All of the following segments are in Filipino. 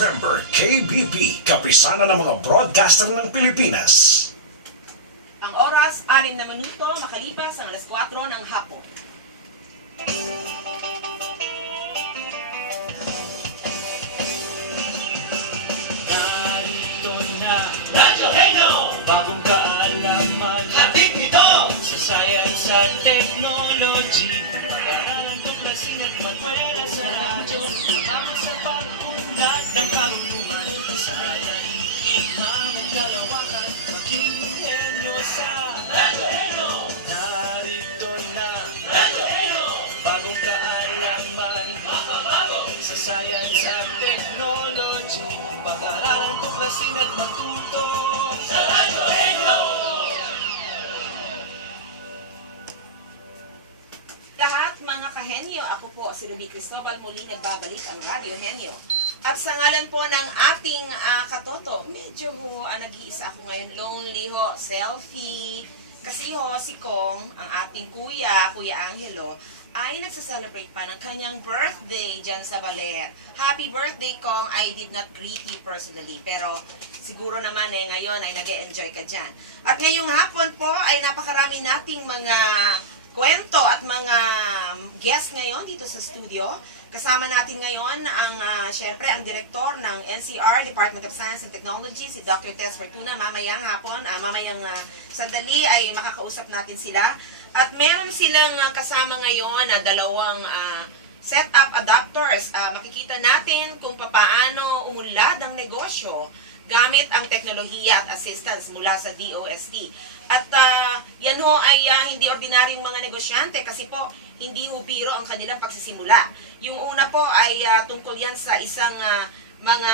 Member KBP, kapisanan ng mga broadcaster ng Pilipinas. Ang oras, 6 na minuto, makalipas ang alas 4 ng hapon. Narito na Radyo Henyo! bagong kaalaman Hatid ito! sa science at technology. Pag-aaralan, tuklasin at manuela sa radyo. Umama sa pag-unlad ng karunungan. Sa daigdig, mga kalawakan, mag-ingenyo sa Radyo Henyo! narito na Radyo Henyo! bagong kaalaman Makabago! sa science at technology. Pag-aaralan, tuklasin at matuto. Sa Radyo Henyo! Lahat mga kahenyo, ako po si Ruby Cristobal, muli nagbabalik ang Radyo Henyo. At sa ngalan po ng ating katoto, medyo ho nag-iisa ako ngayon, lonely ho, selfie. Kasi ho, si Kong, ang ating kuya Angelo, ay nagsaselebrate pa ng kanyang birthday dyan sa Baler. Happy birthday, Kong! I did not greet you personally, pero siguro naman ngayon ay nag-e-enjoy ka dyan. At ngayong hapon po ay napakarami nating mga kwento at mga guest ngayon dito sa studio. Kasama natin ngayon ang, syempre, ang direktor ng NCR, Department of Science and Technology, si Dr. Tess Fortuna. Mamayang hapon, sandali ay makakausap natin sila. At meron silang kasama ngayon na dalawang setup adapters. Makikita natin kung paano umunlad ang negosyo gamit ang teknolohiya at assistance mula sa DOST. At yan ho ay hindi ordinaryong mga negosyante kasi po hindi ho biro ang kanilang pagsisimula. Yung una po ay tungkol yan sa isang mga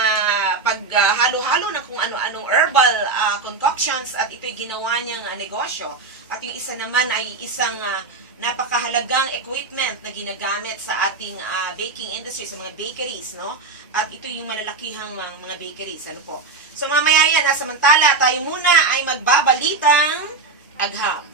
paghalo-halo ng kung ano-anong herbal concoctions at ito'y ginawa niyang negosyo. At yung isa naman ay isang napakahalagang equipment na ginagamit sa ating baking industry, sa mga bakeries, no? At ito yung malalakihang mga bakeries, ano po. So mamaya yan, samantala tayo muna ay magbabalitang agham.